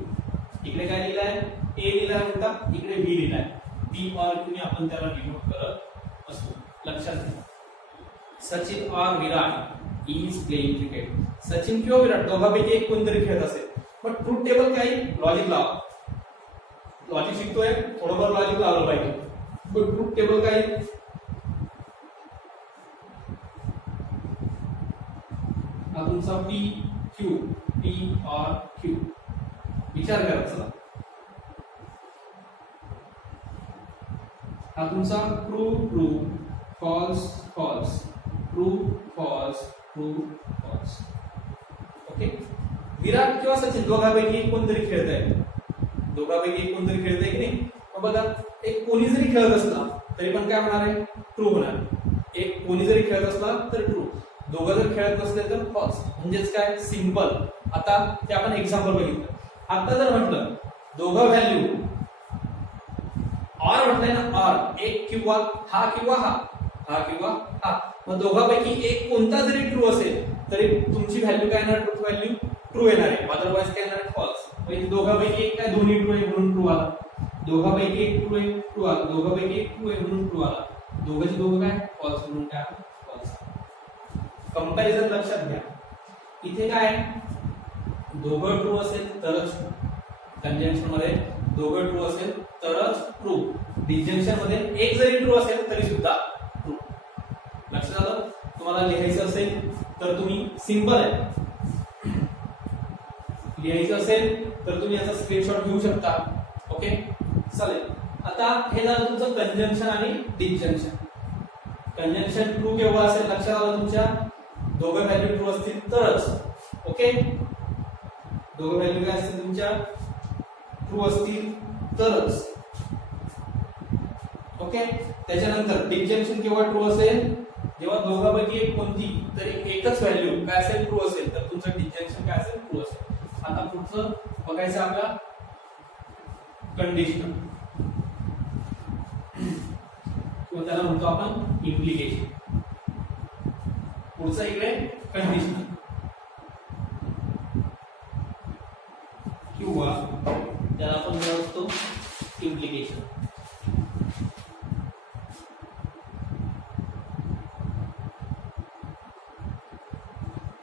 इकडे काय लिहिलंय, ए लिहिलाय उलटा, इकडे बी लिहिलाय, पी ऑर क्यू ने आपण त्याला डिनोट करत असतो. लक्षात घ्या, सचिन और विराट इज प्लेइंग क्रिकेट, सचिन किंवा विराट दोघांपैकी एक कोणतरी खेळत असेल, पण ट्रूथ टेबल काय, लॉजिक लावा, लॉजिक शिकतोय थोडंफार लॉजिक लावलं पाहिजे. पण ट्रूथ टेबल काय, हा तुमचा पी क्यू, पी और क्यू, विचार करा चला, हा तुमचा true true, false false, true false, true false. Okay, Virat किंवा सचिन दोघांपैकी कोणतरी खेळत आहे, दोघांपैकी कोणतरी खेळत आहे की नाही. बघा, एक कोणी जरी खेळत असला तरी पण काय होणार आहे, ट्रू होणार. एक कोणी जरी खेळत असला तर ट्रू, दोघं जर खेळत नसले तर फॉल्स. म्हणजेच काय, सिंपल. आता ते आपण एक्झाम्पल बघितलं. आता जर म्हटलं दोघं व्हॅल्यू ऑर म्हटलंय ना, ऑर एक किंवा हा किंवा हा, हा किंवा हा, मग दोघांपैकी एक कोणता जरी ट्रू असेल तरी तुमची व्हॅल्यू काय येणार, ट्रूथ व्हॅल्यू ट्रू येणार आहे, अदरवाइज काय येणार, फॉल्स. म्हणजे दोघांपैकी एक काय, दोन्ही ट्रू आहे म्हणून ट्रू आला, दोघांपैकी एक ट्रू आहे, ट्रू आला, दोघांपैकी एक ट्रू आहे म्हणून ट्रू आला, दोघांचे दोघं काय, फॉल्स म्हणून काय, फॉल्स. कंपॅरिझन लक्षात घ्या, इथे काय, दोघं ट्रू असेल तरच कंजंक्शन मध्ये, दोघं ट्रू असेल तरच ट्रू. डिसजंक्शन मध्ये एक जरी ट्रू असेल तरी सुद्धा ट्रू. लक्षात आलं? तुम्हाला लिहायचं असेल तर तुम्ही, सिंपल आहे, लिहायचं असेल तर तुम्ही याचा स्क्रीनशॉट घेऊ शकता. ओके, चालेल. आता हे झालं तुमचं कंजंक्शन आणि डिसजंक्शन. कंजंक्शन ट्रू केव्हा असेल, लक्षात आलं तुमच्या, दोघं व्हॅल्यू ट्रू असतील तरच. ओके, दोघं व्हॅल्यू काय असतील तुमच्या, ट्रू असतील तरच. ओके, त्याच्यानंतर डिसजंक्शन केव्हा ट्रू असेल, जेव्हा दोघांपैकी एक कोणती तरी एकच व्हॅल्यू काय असेल, ट्रू असेल, तर तुमचं डिसजंक्शन काय असेल, ट्रू असेल. आता पुढचं बघायचं आपला कंडिशनल, किंवा त्याला म्हणतो आपण इम्प्लिकेशन. पुढचं इकडे कंडिशनल किंवा त्याला आपण म्हणतो इम्प्लिकेशन.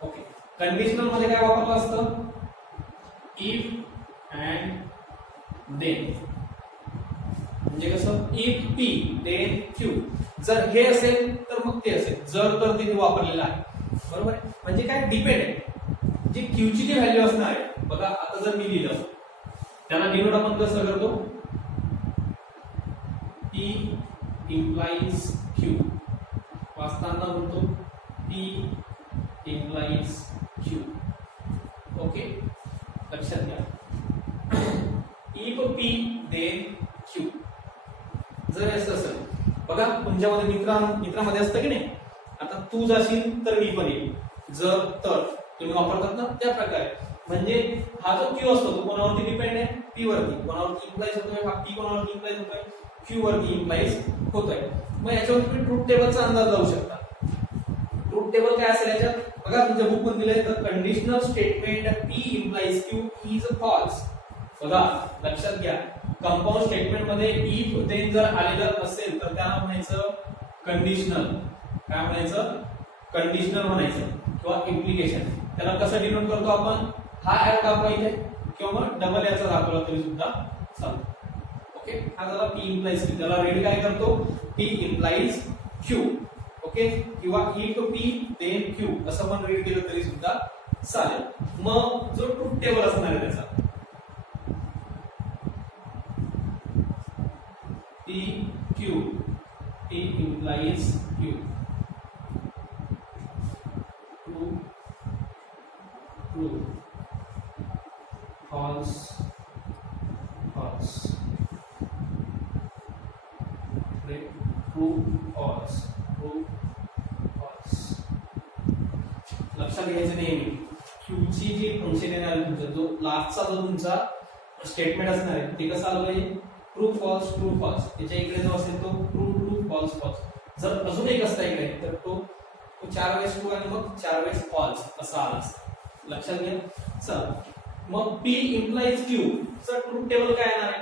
ओके, कंडिशनल मध्ये काय वापरलं असतं, इफ अँड देन. म्हणजे कसं, इफ पी देन क्यू, जर हे असेल तर मग ते असेल, जर तर तिथे वापरलेलं आहे. बरोबर आहे, म्हणजे काय, डिपेंड आहे, जी क्यूची जी व्हॅल्यू असणार आहे. बघा, आता जर मी लिहिलं त्याला डिनोट आपण कसं करतो, पी इम्प्लाइज क्यू, वाचताना म्हणतो पी इम्प्लाइज क्यू. ओके, लक्षात घ्या, इफ पी देन क्यू. जर असं असेल बघा तुमच्यामध्ये मित्रामध्ये असतं की नाही, आता तू जाशील तर मी पण येईल, जर तर तुम्ही वापरतात ना त्या प्रकारे. म्हणजे हा जो क्यू असतो तो कोणावरती डिपेंड आहे, पी वरती. कोणावरती इम्प्लाइज होतोय, हा पी कोणावरती इम्प्लाइज होतोय, क्यू वरती इम्प्लाइज होतोय. मग याच्यावर तुम्ही ट्रूथ टेबलचा अंदाज लावू शकता. ट्रूथ टेबल काय असेल याच्यात बघा तुमच्या बुक मध्ये दिलंय, the conditional statement P implies Q is false. बघा लक्षात घ्या, कंपाऊंड स्टेटमेंट मध्ये इफ देन जर आलेलं असेल तर त्याला म्हणायचं कंडिशनल. काय म्हणायचं? कंडिशनल म्हणायचं किंवा इम्प्लिकेशन. त्याला कसं डिनोट करतो आपण? हा ऍरो दाखवा इथे किंवा मग डबल याचा दाखवला तरी सुद्धा चालतो. ओके, हा झाला पी इम्प्लाइज क्यू. त्याला रीड काय करतो? P implies Q. ओके, किंवा इफ पी देन क्यू असं पण रीड केलं तरी सुद्धा चालेल. मग जो ट्रूथ टेबल असणार आहे त्याचा P Q, P implies Q, true, true, false, false, true, false, true, false. लक्षात घ्यायचं नेहमी Q ची जी फंक्शन येणार आहे तुमचा जो लास्टचा जो तुमचा स्टेटमेंट असणार आहे ते कसं आलं पाहिजे? True false true false. त्याच्या इकडे जो असेल तो ट्रू ट्रू फॉल्स फॉल्स. जर अजून एक असता इकडे तर तो 4 वेळेस ट्रू आणि मग 4 वेळेस फॉल्स असा आला असता. लक्षात घ्या. चल मग पी इम्प्लाइज क्यू चा ट्रूथ टेबल काय येणार आहे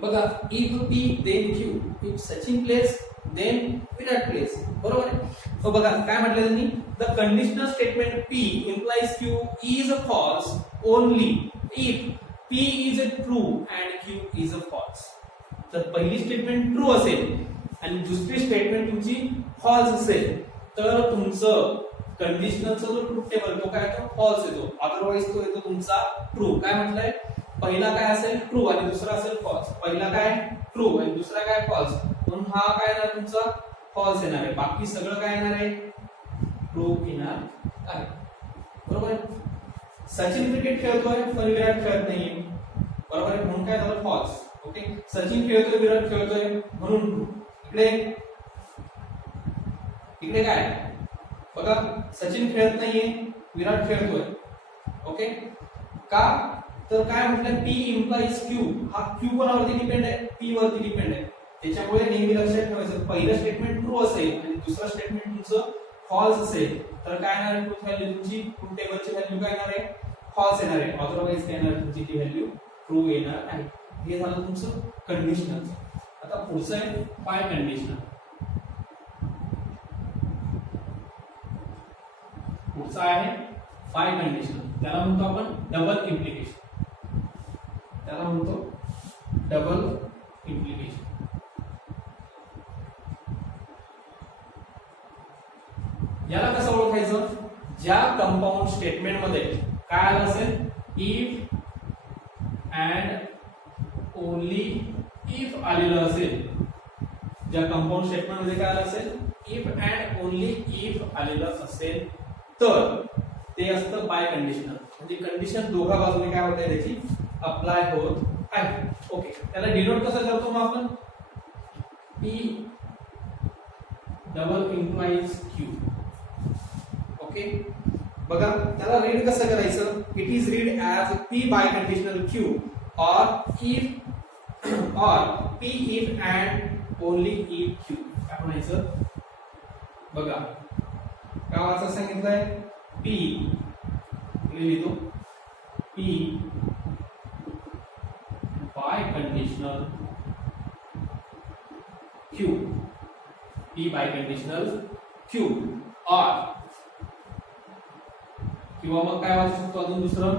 बघा. If P then Q, if Sachin plays then Virat plays. बरोबर आहे. तो बघा काय म्हटलं त्यांनी, the conditional statement P implies Q is a false only if P is a true and Q is a false. जर पहिली स्टेटमेंट ट्रू असेल आणि दुसरी स्टेटमेंट तुमची फॉल्स असेल तर तुमचं कंडिशनलचा जो ट्रूथ टेबल तो काय येतो? फॉल्स येतो. अदरवाइज तो येतो तुमचा ट्रू. काय म्हटलंय? पहिला काय असेल? ट्रू आणि दुसरा असेल फॉल्स. पहिला काय? ट्रू आणि दुसरा काय? फॉल्स. म्हणून हा काय येणार तुमचा? फॉल्स येणार आहे. बाकी सगळं काय येणार आहे? ट्रू येणार आहे. बरोबर आहे. सचिन क्रिकेट खेळतोय पण विराट खेळत नाहीये. बरोबर आहे. म्हणून काय झालं? फॉल्स. ओके, सचिन खेळतोय विराट खेळतोय म्हणून ट्रू. इकडे काय बघा, सचिन खेळत नाहीये विराट खेळतोय. ओके, का तर काय म्हटलं? P implies Q. हा क्यू कोणावरती डिपेंड आहे? पी वरती डिपेंड आहे. त्याच्यामुळे नेहमी लक्षात ठेवायचं पहिलं स्टेटमेंट ट्रू असेल आणि दुसरं स्टेटमेंट तुमचं फॉल्स असेल तर काय येणार आहे? ट्रूथ व्हॅल्यू तुमची ट्रूथ टेबलची व्हॅल्यू काय येणार आहे? फॉल्स येणार आहे. अदरवाइज काय येणार? तुमची ती व्हॅल्यू ट्रू येणार आहे. हे झालं तुमचं कंडिशनल. आता पुढचं आहे बाय कंडिशनल. पुढचं आहे बाय कंडिशनल. त्याला म्हणतो आपण डबल इम्प्लिकेशन. त्याला म्हणतो डबल इम्प्लिकेशन. याला कसं ओळखायचं? ज्या कंपाऊंड स्टेटमेंट मध्ये काय आलं असेल? इफ अँड ओनली इफ आलेलं असेल. ज्या कंपाऊंड स्टेटमेंट मध्ये काय आलं असेल? इफ अँड ओनली इफ आलेलं असेल तर ते असतं बाय कंडिशनल. म्हणजे कंडिशन दोघा बाजूने काय होत आहे त्याची अप्लाय होत आहे. ओके, त्याला डिनोट कसं करतो मग आपण? P double implies Q. Okay, बघा त्याला रीड कसं करायचं? It is read as P biconditional Q or if or P if and only if Q. काय म्हणायचं बघा? काय वाचायला सांगितलंय? पी लिहितो P biconditional Q, P biconditional Q or किंवा मग काय वाचू शकतो अजून दुसरं?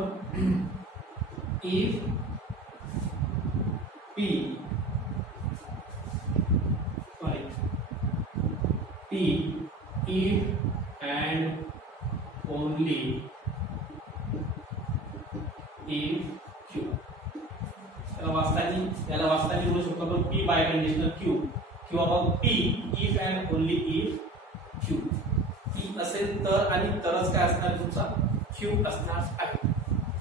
If P P if and only if Q. याला वाचताना लिहू शकतो आपण पी बाय कंडिशनल क्यू किंवा मग P if and only if Q. P असेल तर आणि तरच काय असणार तुमचा? क्यू असणार आहे.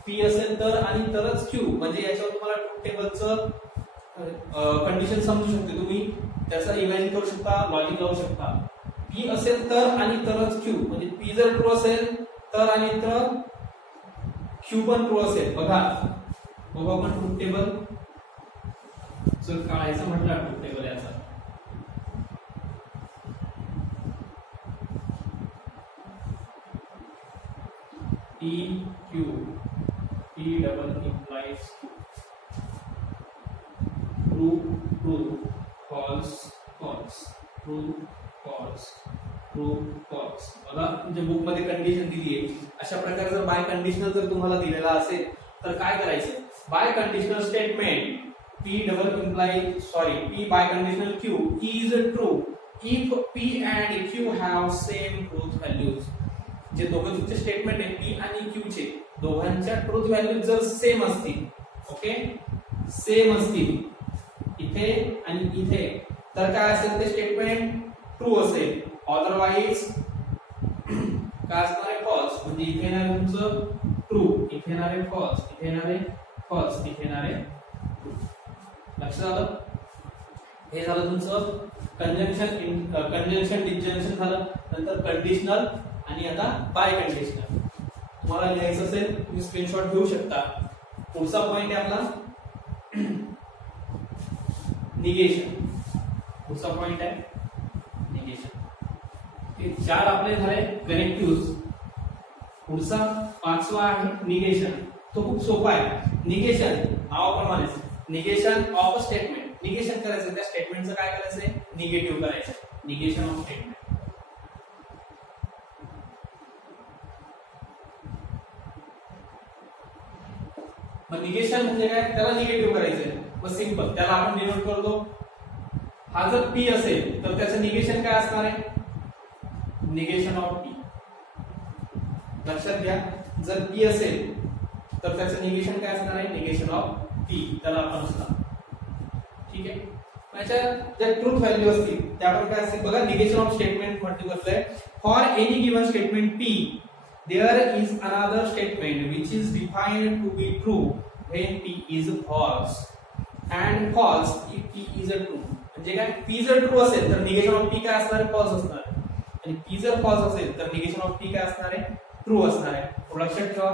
पी असेल तर आणि तरच क्यू. म्हणजे याच्यावर तुम्हाला ट्रूथ टेबलचं कंडिशन समजू शकते तुम्ही, त्याचा इमॅजिन करू शकता, लॉजिक लावू शकता. पी असेल तर आणि तरच क्यू, म्हणजे पी जर ट्रू असेल तर आणि तर क्यू पण ट्रू असेल. बघा आपण ट्रूथ टेबल जर काढायचं म्हटलं, ट्रूथ टेबल याचा P Q P double implies true true false false true false true false. बघा तुमच्या बुक मध्ये कंडिशन दिली आहे. अशा प्रकारे जर बाय कंडिशनल जर तुम्हाला दिलेला असेल तर काय करायचं, biconditional statement P by conditional Q is true if P and Q have same truth values. जे दोघं तुमचे स्टेटमेंट आहे P आणि Q चे दोघांच्या ट्रूथ व्हॅल्यू जर सेम असतील, ओके सेम असतील इथे आणि इथे, तर काय असेल ते स्टेटमेंट ट्रू असेल. अदरवाइज काय असणार आहे, फॉल्स. म्हणजे इथे येणार तुमचं ट्रू, इथे येणार आहे फॉल्स, इथे येणार आहे फॉल्स, इथे येणार आहे ट्रू. लक्षात आलं? हे झालं तुमचं कंजंक्शन डिस्जंक्शन झालं. नंतर कंडिशनल आणि आता बाय कंडिशनल. तुम्हाला लिहायचं असेल तुम्ही स्क्रीनशॉट घेऊ शकता. पुढचा पॉइंट आहे आपला निगेशन. पुढचा पॉइंट आहे निगेशन. हे चार आपले झाले कनेक्टिव्ह. पुढचा पाचवा आहे निगेशन. तो खूप सोपा आहे. निगेशन नावाप्रमाणेच negation of a statement. Negation करायचं त्या स्टेटमेंटचं काय करायचंय, निगेटिव्ह करायचं. Negation of statement. मग निगेशन म्हणजे काय, त्याला निगेटिव्ह करायचंय. मग सिंपल त्याला आपण डिनोट करतो. हा जर पी असेल तर त्याचं निगेशन काय असणार आहे, निगेशन ऑफ पी. लक्षात घ्या, जर पी असेल तर त्याचं निगेशन काय असणार आहे, निगेशन ऑफ पी. त्याला आपण असणार. ठीक आहे. त्याच्या ज्या ट्रूथ व्हॅल्यू असतील त्या आपण काय असेल बघा, निगेशन ऑफ स्टेटमेंट म्हटलं करतोय. For any given statement P there is another statement which is defined to be true when p is false and false if p is a true. म्हणजे काय, p जर ट्रू असेल तर negation of p काय असणार आहे, false असणार आहे. आणि p जर फॉल्स असेल तर निगेशन ऑफ p काय असणार आहे, ट्रू असणार आहे. लक्षात ठेवा.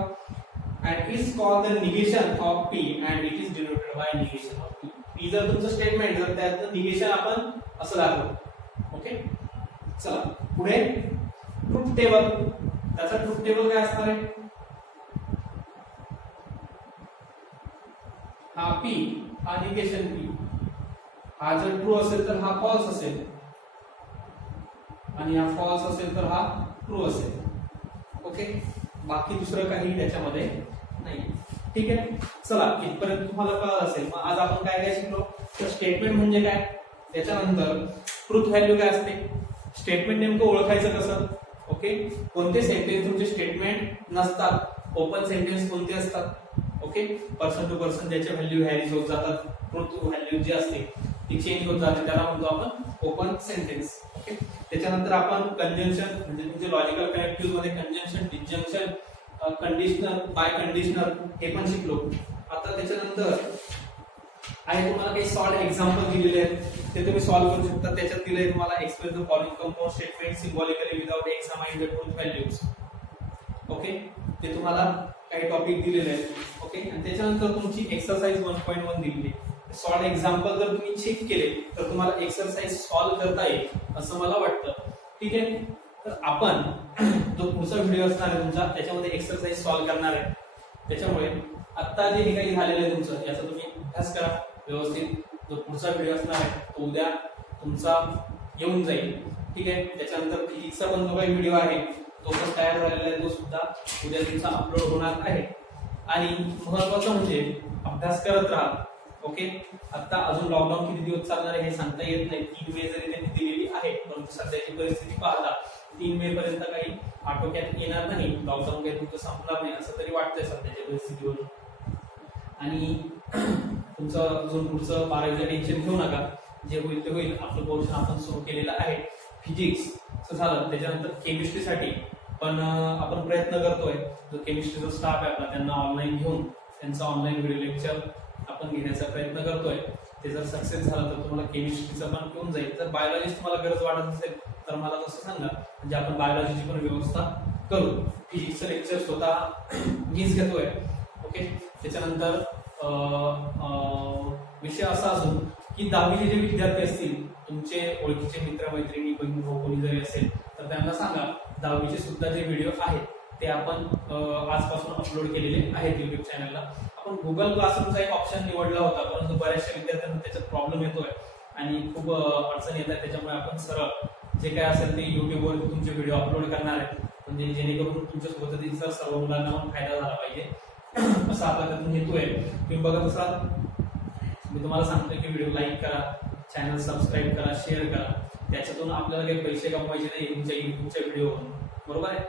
and is called the negation of p and it is denoted by negation of p. p जर तुमचं स्टेटमेंट जर त्याचं निगेशन आपण असं दाखवू. ओके, चला पुढे ट्रूथ टेबल. त्याचा ट्रूथ टेबल काय असणार आहे, हा P हा निगेशन P. हा जर ट्रू असेल तर हा फॉल्स असेल आणि हा फॉल्स असेल तर हा ट्रू असेल. ओके, बाकी दुसरं काही त्याच्यामध्ये नाही. ठीक आहे. चला इथपर्यंत तुम्हाला कळलं असेल. मग आज आपण काय काय शिकलो, तर स्टेटमेंट म्हणजे काय, त्याच्यानंतर ट्रूथ व्हॅल्यू काय असते, स्टेटमेंट नेमकं ओळखायचं कसं. ओके, कोणते सेंटेन्स तुमचे स्टेटमेंट नसतात, ओपन सेंटेन्स कोणते असतात. ओके, पर्सन टू पर्सन ज्याचे व्हॅल्यू व्हॅरीज होत जातात, ट्रूथ व्हॅल्यू जी असते ती चेंज होत जाते, त्याला म्हणतो आपण ओपन सेंटेन्स. ओके, त्याच्यानंतर आपण कंजंक्शन म्हणजे तुमचे लॉजिकल कनेक्टिव्ह मध्ये conjunction, disjunction, conditional, biconditional हे पण शिकलो. आता त्याच्यानंतर आहे तुम्हाला काही सॉल्व एक्झाम्पल दिलेले आहेत, ते तुम्ही सॉल्व करू शकता. त्याच्यात दिले तुम्हाला express the following compound statement symbolically without examine the truth values. Okay, ते तुम्हाला काही टॉपिक दिलेले आहेत. ओके, आणि त्याच्यानंतर तुमची एक्सरसाइज 1.1 दिलेली आहे. सॉल्व एक्झाम्पल जर तुम्ही चेक केले तर तुम्हाला एक्सरसाइज सॉल्व करता येईल असं मला वाटतं. ठीक आहे. तर आपण जो पुढचा व्हिडिओ असणार आहे तुमचा त्याच्यामध्ये एक्सरसाइज सॉल्व करणार आहे. त्याच्यामुळे आता जे हे काही झालेलं आहे तुमचं याचा तुम्ही अभ्यास करा व्यवस्थित. जो पुढचा व्हिडिओ असणार आहे तो उद्या तुमचा येऊन जाईल. ठीक आहे. त्याच्यानंतर फिजिक्सचा पण जो काही व्हिडिओ आहे तो पण तयार झालेला आहे, तो सुद्धा उद्या तुमचा अपलोड होणार आहे. आणि महत्वाचं म्हणजे अभ्यास करत राहा. ओके, आता अजून लॉकडाऊन किती दिवस चालणार आहे हे सांगता येत नाही. 3 मे जरी त्यांनी दिलेली आहे, परंतु सध्याची परिस्थिती पाहता 3 मे पर्यंत काही आटोक्यात येणार नाही. लॉकडाऊन काही तुमचं संपणार नाही असं तरी वाटतंय सध्याच्या परिस्थितीवरून. आणि तुमचं अजून पुढचं 12वीचं टेन्शन घेऊ नका, जे होईल ते होईल. आपलं पोर्शन आपण सुरू केलेलं आहे. फिजिक्स झालं, त्याच्यानंतर केमिस्ट्रीसाठी पण आपण प्रयत्न करतोय. जो केमिस्ट्रीचा स्टाफ आहे आपला त्यांना ऑनलाईन घेऊन त्यांचा ऑनलाईन व्हिडिओ लेक्चर आपण घेण्याचा प्रयत्न करतोय. ते जर सक्सेस झालं तर तुम्हाला केमिस्ट्रीचं पण घेऊन जाईल. जर बायोलॉजी तुम्हाला गरज वाटत असेल तर मला तसं सांगा, म्हणजे आपण बायोलॉजीची पण व्यवस्था करू. फिजिक्सचं लेक्चर स्वतः मीच घेतोय. ओके. त्याच्यानंतर विषय असा असून की 10वीचे जे विद्यार्थी असतील, तुमचे ओळखीचे मित्रमैत्रिणी, बहीण भाऊ कोणी जरी असेल तर त्यांना सांगा 10वीचे सुद्धा जे व्हिडिओ आहेत ते आपण आजपासून अपलोड केलेले आहेत युट्यूब चॅनलला. आपण गुगल क्लासरूमचा एक ऑप्शन निवडला होता, परंतु बऱ्याचशा विद्यार्थ्यांना त्याच्यात प्रॉब्लेम येतोय आणि खूप अडचण येत आहे. त्याच्यामुळे आपण सरळ जे काय असेल ते युट्यूबवर तुमचे व्हिडिओ अपलोड करणार आहे, म्हणजे जेणेकरून तुमच्या सोबतीचा सर्व मुलांना फायदा झाला पाहिजे असा आपला त्यातून हेतू आहे. तुम्ही बघत असाल, मी तुम्हाला सांगतोय की व्हिडिओ लाईक करा, चॅनल सबस्क्राईब करा, शेअर करा. त्याच्यातून आपल्याला काही पैसे कमवायचे नाही तुमच्या युट्यूबच्या व्हिडिओवरून, बरोबर आहे.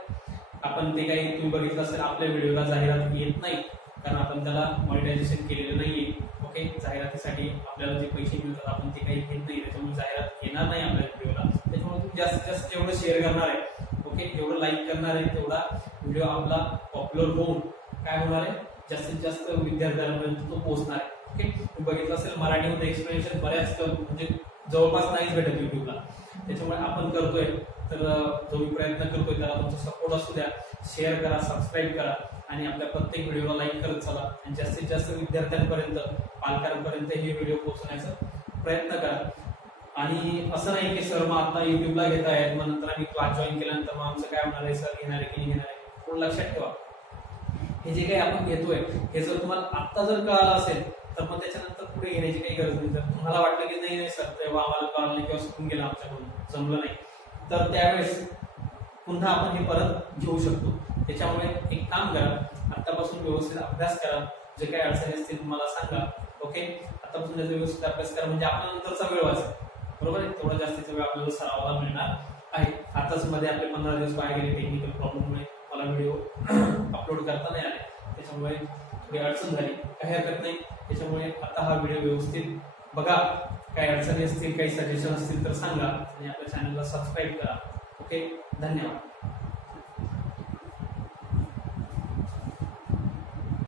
आपण ते काही तुम्ही बघितलं असेल, आपल्या व्हिडिओला जाहिरात येत नाही कारण आपण त्याला मॉनिटायझेशन केलेलं नाहीये. ओके. जाहिरातीसाठी आपल्याला जे पैसे मिळतात आपण ते काही घेत नाही, त्याच्यामुळे जाहिरात येणार नाही आपल्या व्हिडिओला. त्याच्यामुळे तुम्ही जास्तीत जास्त जेवढं शेअर करणार आहे, ओके, जेवढं लाईक करणार आहे तेवढा व्हिडिओ आपला पॉप्युलर होऊन काय होणार आहे, जास्तीत जास्त विद्यार्थ्यांपर्यंत तो पोहोचणार आहे. ओके. तुम्ही बघितलं असेल मराठीमध्ये एक्सप्लेनेशन बऱ्याच म्हणजे जवळपास नाहीच भेटत युट्यूबला. त्याच्यामुळे आपण करतोय, तर जो मी प्रयत्न करतोय त्याला तुमचा सपोर्ट असू द्या. शेअर करा, सबस्क्राईब करा आणि आपल्या प्रत्येक व्हिडिओला लाईक करत चला आणि जास्तीत जास्त विद्यार्थ्यांपर्यंत, पालकांपर्यंत हे व्हिडिओ पोहोचवण्याचा प्रयत्न करा. आणि असं नाही की सर मग आता युट्यूबला घेत आहेत, मग नंतर आम्ही क्लास जॉईन केल्यानंतर मग आमचं काय होणार आहे, सर घेणार आहे की नाही घेणार आहे. पण लक्षात ठेवा, हे जे काही आपण घेतोय हे जर तुम्हाला आत्ता जर कळालं असेल तर मग त्याच्यानंतर पुढे घेण्याची काही गरज नाही. जर तुम्हाला वाटलं की नाही सर तेव्हा आम्हाला कळालं नाही किंवा सुटून गेलं आमच्याकडून, जमलं नाही, तर त्यावेळेस पुन्हा आपण हे परत घेऊ शकतो. त्याच्यामुळे एक काम करा, आतापासून व्यवस्थित अभ्यास करा. जे काही अडचणी असतील तुम्हाला सांगा. ओके. आतापासून त्याचा व्यवस्थित अभ्यास करा, म्हणजे आपल्या नंतरचा वेळ वाचेल, बरोबर आहे. तेवढा जास्तीचा वेळ आपल्याला सरावाला मिळणार आहे. आताच मध्ये आपले 15 दिवस बाहेर गेले टेक्निकल प्रॉब्लेममुळे, मला व्हिडिओ अपलोड करता नाही आले, त्याच्यामुळे थोडी अडचण झाली. काही हरकत नाही. त्याच्यामुळे आता हा व्हिडिओ व्यवस्थित बघा. काही अडचणी असतील, काही सजेशन असतील तर सांगा आणि आपल्या चॅनलला सबस्क्राईब करा. ओके. धन्यवाद.